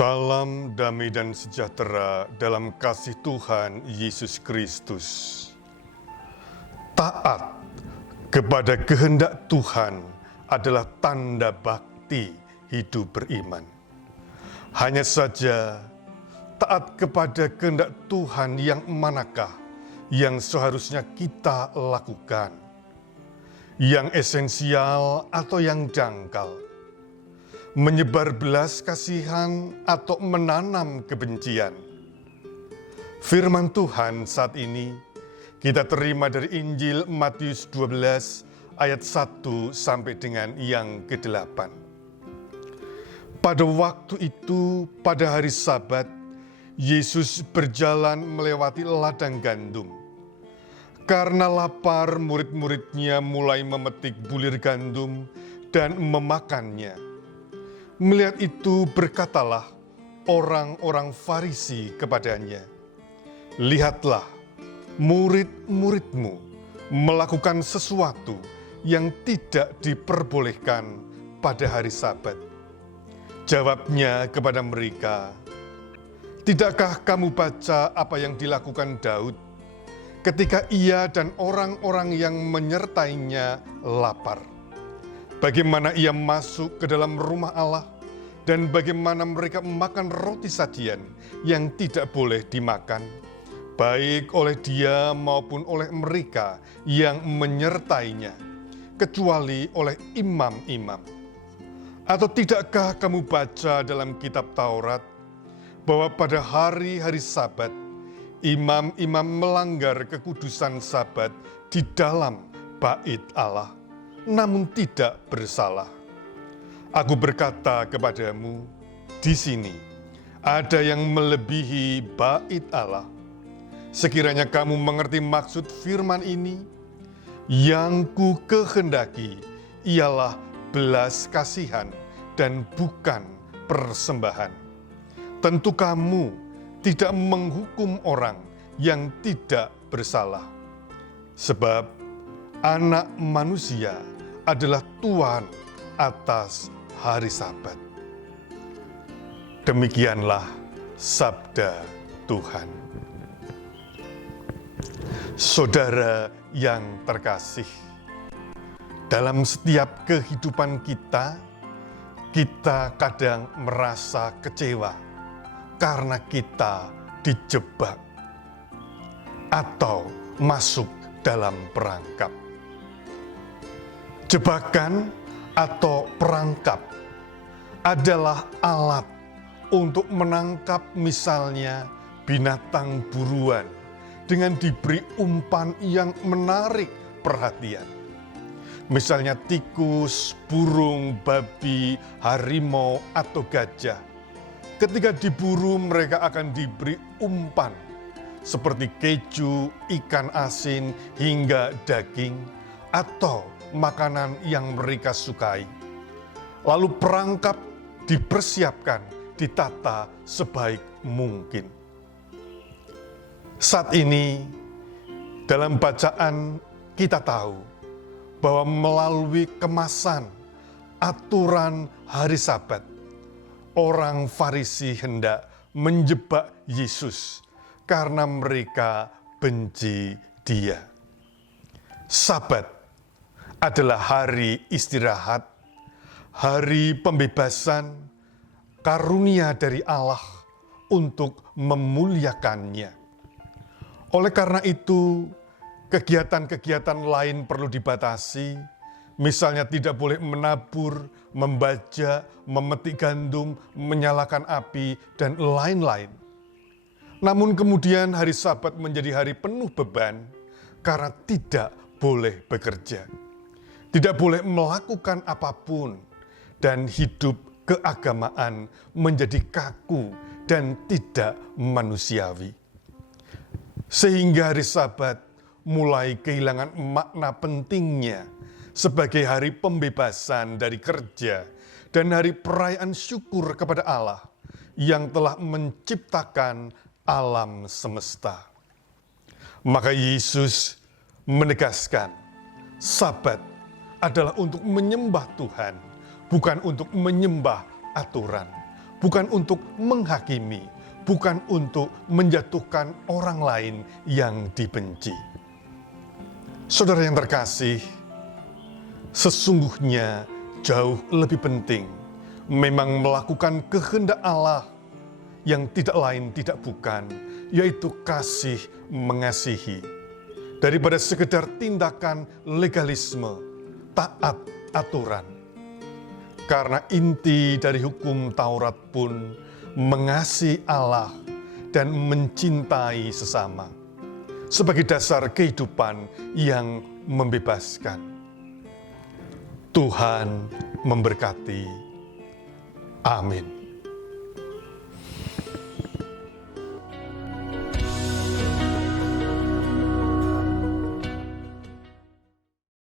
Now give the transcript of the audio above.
Salam damai dan sejahtera dalam kasih Tuhan Yesus Kristus. Taat kepada kehendak Tuhan adalah tanda bakti hidup beriman. Hanya saja, taat kepada kehendak Tuhan yang manakah yang seharusnya kita lakukan? Yang esensial atau yang dangkal? Menyebar belas kasihan atau menanam kebencian? Firman Tuhan saat ini kita terima dari Injil Matius 12 ayat 1 sampai dengan yang ke-8. Pada waktu itu, pada hari Sabat, Yesus berjalan melewati ladang gandum. Karena lapar, murid-muridnya mulai memetik bulir gandum dan memakannya. Melihat itu berkatalah orang-orang Farisi kepadanya, "Lihatlah, murid-muridmu melakukan sesuatu yang tidak diperbolehkan pada hari Sabat." Jawabnya kepada mereka, "Tidakkah kamu baca apa yang dilakukan Daud ketika ia dan orang-orang yang menyertainya lapar? Bagaimana ia masuk ke dalam rumah Allah dan bagaimana mereka makan roti sajian yang tidak boleh dimakan, baik oleh dia maupun oleh mereka yang menyertainya, kecuali oleh imam-imam. Atau tidakkah kamu baca dalam kitab Taurat bahwa pada hari-hari Sabat, imam-imam melanggar kekudusan Sabat di dalam bait Allah, namun tidak bersalah? Aku berkata kepadamu, di sini ada yang melebihi bait Allah. Sekiranya kamu mengerti maksud firman ini, yang ku kehendaki ialah belas kasihan dan bukan persembahan. Tentu kamu tidak menghukum orang yang tidak bersalah, sebab Anak Manusia adalah Tuhan atas hari Sabat." Demikianlah sabda Tuhan. Saudara yang terkasih, dalam setiap kehidupan kita kadang merasa kecewa karena kita dijebak atau masuk dalam perangkap. Jebakan atau perangkap adalah alat untuk menangkap misalnya binatang buruan dengan diberi umpan yang menarik perhatian. Misalnya tikus, burung, babi, harimau, atau gajah. Ketika diburu mereka akan diberi umpan seperti keju, ikan asin, hingga daging, atau makanan yang mereka sukai. Lalu perangkap dipersiapkan, ditata sebaik mungkin. Saat ini, dalam bacaan kita tahu bahwa melalui kemasan aturan hari Sabat, orang Farisi hendak menjebak Yesus karena mereka benci Dia. Sabat adalah hari istirahat, hari pembebasan, karunia dari Allah untuk memuliakannya. Oleh karena itu, kegiatan-kegiatan lain perlu dibatasi, misalnya tidak boleh menabur, membaja, memetik gandum, menyalakan api, dan lain-lain. Namun kemudian hari Sabat menjadi hari penuh beban karena tidak boleh bekerja. Tidak boleh melakukan apapun, dan hidup keagamaan menjadi kaku dan tidak manusiawi. Sehingga hari Sabat mulai kehilangan makna pentingnya sebagai hari pembebasan dari kerja dan hari perayaan syukur kepada Allah yang telah menciptakan alam semesta. Maka Yesus menegaskan, Sabat adalah untuk menyembah Tuhan, bukan untuk menyembah aturan, bukan untuk menghakimi, bukan untuk menjatuhkan orang lain yang dibenci. Saudara yang terkasih, sesungguhnya jauh lebih penting memang melakukan kehendak Allah yang tidak lain tidak bukan, yaitu kasih mengasihi, daripada sekedar tindakan legalisme, taat aturan. Karena inti dari hukum Taurat pun mengasihi Allah dan mencintai sesama sebagai dasar kehidupan yang membebaskan. Tuhan memberkati. Amin.